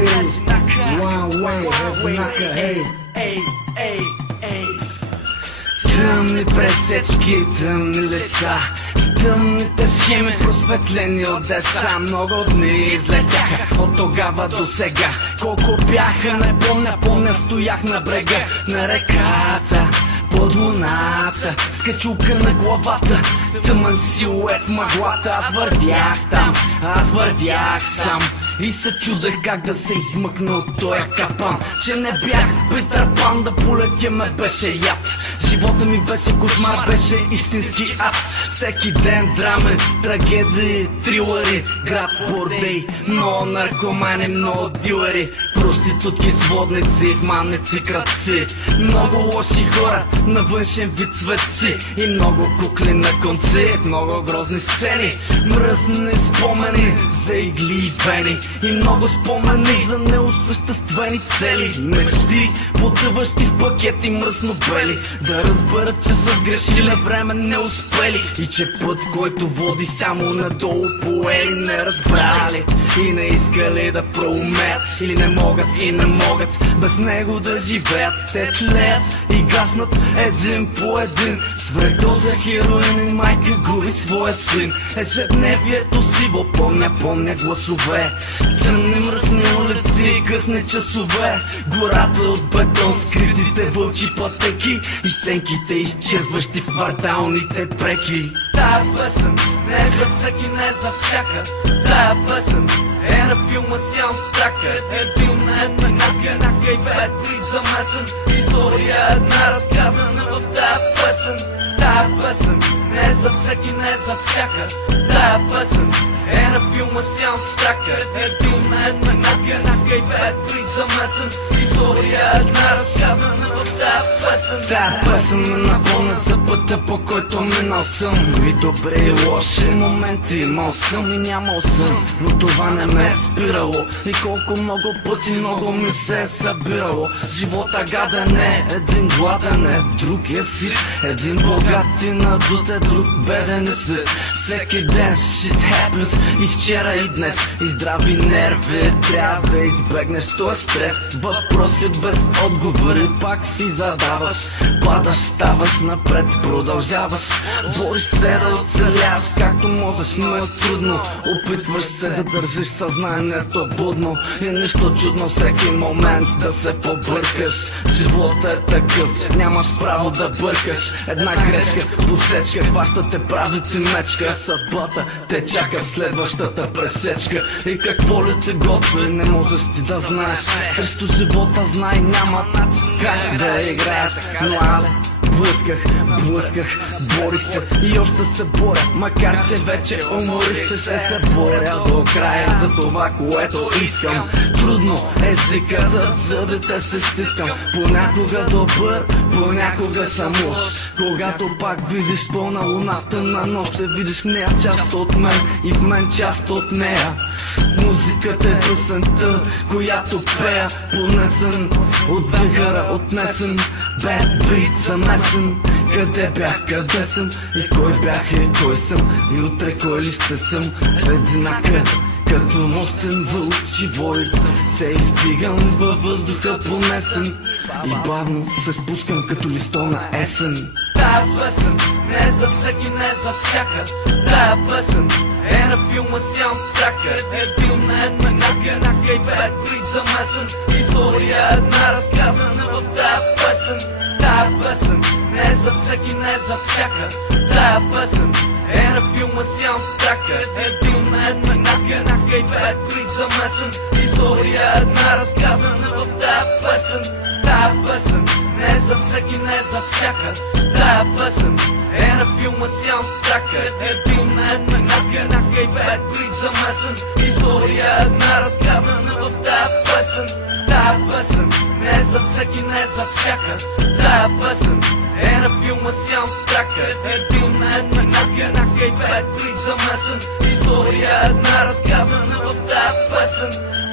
One way, еднака, ей. Тъмни пресечки, тъмни лица, в тъмните схеми, просветлени от деца. Много дни излетяха от тогава до сега. Колко бяха, не помня, стоях на брега на реката под луната, с качулка на главата, тъмън силует в мъглата. Аз вървях там, аз вървях сам и се чудех как да се измъкна от тоя капан. Че не бях Питър Пан, да полетя ме беше яд. Живота ми беше кошмар, беше истински ад. Всеки ден драми, трагедии, трилъри, град бордей, много наркомани, много дилери, проститутки, сводници, измамници, крадци, много лоши хора на външен вид светци и много кукли на конци, много грозни сцени, мръсни спомени за игли и вени и много спомени за неосъществени цели. Мечти, потъващи в пакети мръсно бели, да разберат, че са сгрешили, време не успели и че път, който води само надолу, поели не разбрали и не искали да проумеят, или не могат и не могат без него да живеят. Те тлеят и гаснат един по един, свръхдоза хероин и майка губи своя син. Ежедневието сиво, помня гласове, тъмни мръсни улици, късни часове, гората от бетон, скритите вълчи пътеки и сенките изчезващи в кварталните преки. Тая песен не е за всеки, не е за всяка. Тая песен е на филма Сян Страка. Е бил на еднака и бед прит замесен. История една разказана в тая песен. Тая песен не е за всеки, не е за всяка. Тая песен е на филма Сян Страка. Е бил на еднака и бед прит замесен. История една разказана в тая песен. Тая песен ме напомня за пътя, по който минал съм. И добре и лоши моменти имал съм и нямал съм, но това не ме е спирало. И колко много пъти много ми се е събирало. Живота гаден е, един гладен е, друг е сит. Един богат и надут е, друг беден е свет. Всеки ден shit happens, и вчера и днес. И здрави нерви трябва да избегнеш този стрес. Въпроси без отговори пак си задаваш. Падаш, ставаш напред, продължаваш. Бориш се да оцеляваш както можеш, но е трудно. Опитваш се да държиш съзнанието будно и нищо чудно всеки момент да се побъркаш. Животът е такъв, нямаш право да бъркаш. Една грешка, посечка, хваща те, прави ти мечка. Съдбата те чака в следващата пресечка. И какво ли те готви, не можеш ти да знаеш. Срещу живота знай, няма начин как да играеш. Но аз блъсках, борих се и още се боря, макар че вече уморих се. Ще се боря до края за това, което искам. Трудно езика зад зъбите се стискам. Понякога добър, понякога съм лош. Когато пак видиш пълна луна в тъмна нощ, ще видиш в нея част от мен и в мен част от нея. Музиката е песента, която пея, понесен от вихъра, отнесен. Bad beat замесен. Къде бях, къде съм и кой бях и кой съм и утре кой ли ще съм. Еднака като мощен вълчи вой се издигам във въздуха понесен и бавно се спускам като листо на есен. Тая песен не е за всеки, не е за всяка. Тая песен е на филма Сян Страка. Е бил на еднака и бед прит замесен. История една разказана в тая песен. Тая песен не е за всеки, не е за всяка. Тая песен е на филма Сян Страка. Е бил на еднака и бед прит замесен. История една разказана в тая песен. Тая песен не е за всеки, не е за всяка. Тая песен е на филма Сян Страка. Е бил на еднака и бед прит замесен. История една разказана в тая песен. Тая песен не е за всеки, не е за всяка. Тая песен е на филма Сян Страка. Е бил на еднака и бед прит замесен. История една разказана в тая песен.